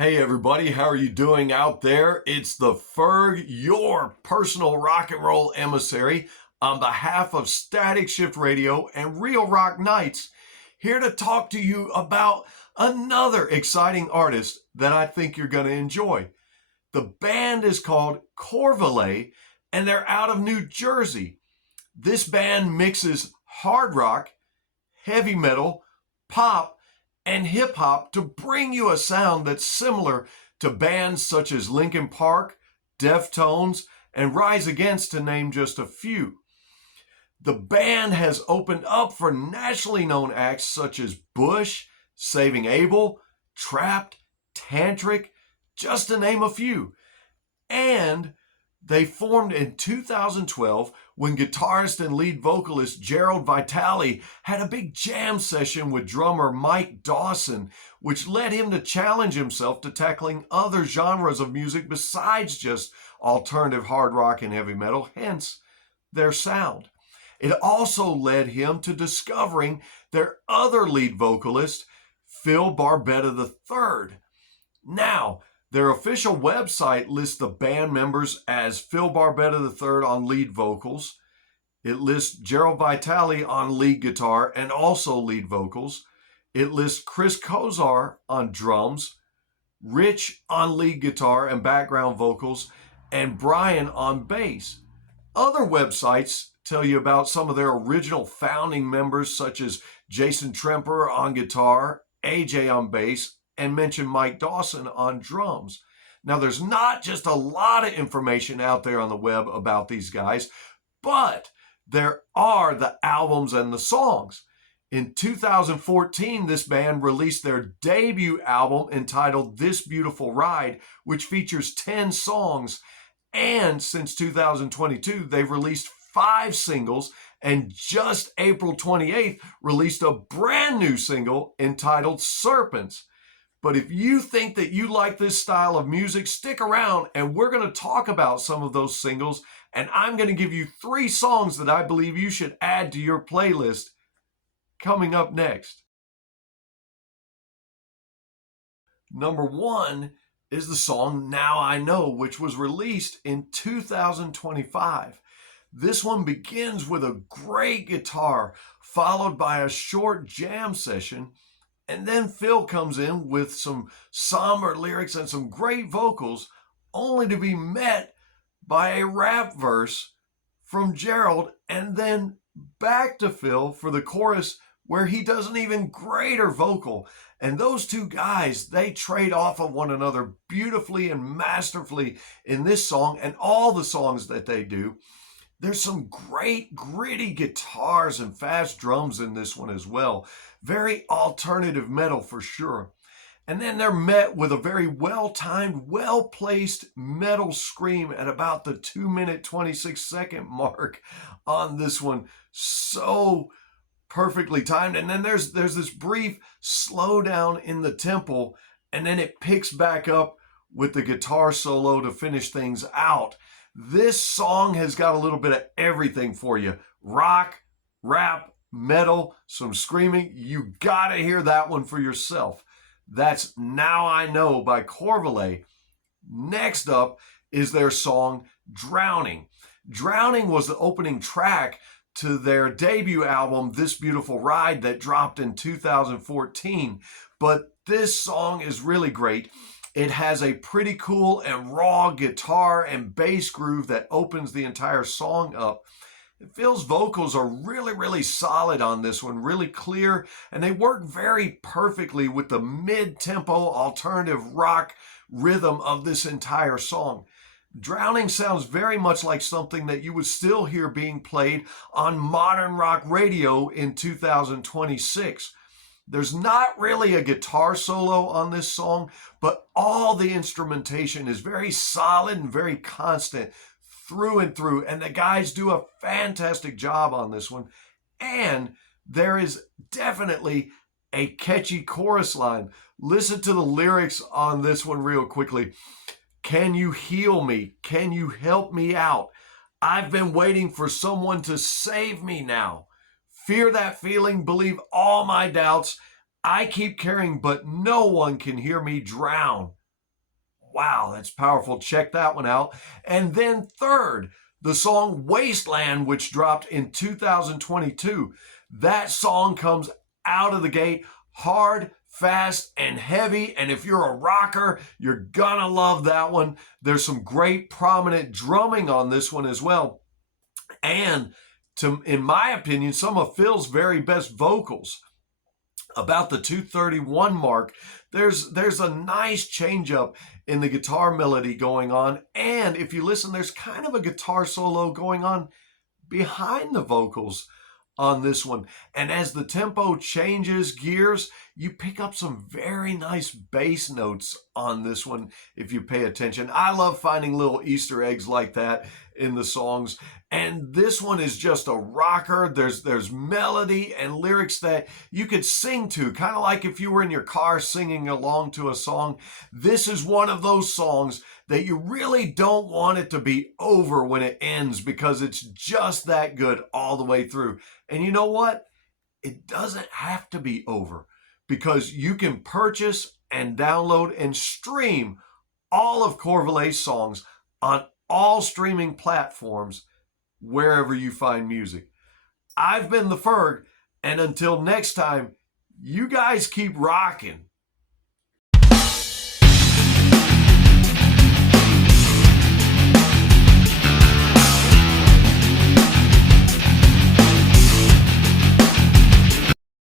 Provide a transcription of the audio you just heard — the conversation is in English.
Hey everybody, how are you doing out there? It's the Ferg, your personal rock and roll emissary, on behalf of Static Shift Radio and Real Rock Nights, here to talk to you about another exciting artist that I think you're going to enjoy. The band is called Corevalay, and they're out of New Jersey. This band mixes hard rock, heavy metal, pop, and hip hop to bring you a sound that's similar to bands such as Linkin Park, Deftones, and Rise Against, to name just a few. The band has opened up for nationally known acts such as Bush, Saving Abel, Trapped, Tantric, just to name a few. And they formed in 2012 when guitarist and lead vocalist Gerald Vitale had a big jam session with drummer Mike Dawson, which led him to challenge himself to tackling other genres of music besides just alternative hard rock and heavy metal, hence their sound. It also led him to discovering their other lead vocalist, Phil Barbetta III. Now, their official website lists the band members as Phil Barbetta III on lead vocals. It lists Gerald Vitale on lead guitar and also lead vocals. It lists Chris Kozar on drums, Rich on lead guitar and background vocals, and Brian on bass. Other websites tell you about some of their original founding members, such as Jason Tremper on guitar, AJ on bass, and mention Mike Dawson on drums. Now, there's not just a lot of information out there on the web about these guys, but there are the albums and the songs. In 2014, this band released their debut album entitled This Beautiful Ride, which features 10 songs. And since 2022, they've released 5 singles, and just April 28th released a brand new single entitled Serpents. But if you think that you like this style of music, stick around and we're going to talk about some of those singles, and I'm going to give you 3 songs that I believe you should add to your playlist coming up next. Number 1 is the song Now I Know, which was released in 2025. This one begins with a great guitar, followed by a short jam session, and then Phil comes in with some somber lyrics and some great vocals, only to be met by a rap verse from Gerald, and then back to Phil for the chorus, where he does an even greater vocal. And those two guys, they trade off of one another beautifully and masterfully in this song and all the songs that they do. There's some great gritty guitars and fast drums in this one as well. Very alternative metal for sure. And then they're met with a very well-timed, well-placed metal scream at about the 2-minute, 26-second mark on this one. So perfectly timed. And then there's this brief slowdown in the tempo, and then it picks back up with the guitar solo to finish things out. This song has got a little bit of everything for you. Rock, rap, metal, some screaming. You gotta hear that one for yourself. That's Now I Know by Corevalay. Next up is their song Drowning. Drowning was the opening track to their debut album, This Beautiful Ride, that dropped in 2014. But this song is really great. It has a pretty cool and raw guitar and bass groove that opens the entire song up. Phil's vocals are really, really solid on this one, really clear, and they work very perfectly with the mid-tempo alternative rock rhythm of this entire song. Drowning sounds very much like something that you would still hear being played on modern rock radio in 2026. There's not really a guitar solo on this song, but all the instrumentation is very solid and very constant through and through. And the guys do a fantastic job on this one. And there is definitely a catchy chorus line. Listen to the lyrics on this one real quickly. Can you heal me? Can you help me out? I've been waiting for someone to save me now. Fear that feeling, believe all my doubts. I keep caring, but no one can hear me drown. Wow, that's powerful. Check that one out. And then third, the song Wasteland, which dropped in 2022. That song comes out of the gate hard, fast, and heavy. And if you're a rocker, you're gonna love that one. There's some great prominent drumming on this one as well. And in my opinion, some of Phil's very best vocals. About the 231 mark, there's a nice change up in the guitar melody going on. And if you listen, there's kind of a guitar solo going on behind the vocals on this one. And as the tempo changes gears, you pick up some very nice bass notes on this one if you pay attention. I love finding little Easter eggs like that in the songs. And this one is just a rocker. There's melody and lyrics that you could sing to, kind of like if you were in your car singing along to a song. This is one of those songs that you really don't want it to be over when it ends, because it's just that good all the way through. And you know what? It doesn't have to be over, because you can purchase and download and stream all of Corevalay's songs on all streaming platforms wherever you find music. I've been the Ferg, and until next time, you guys keep rocking.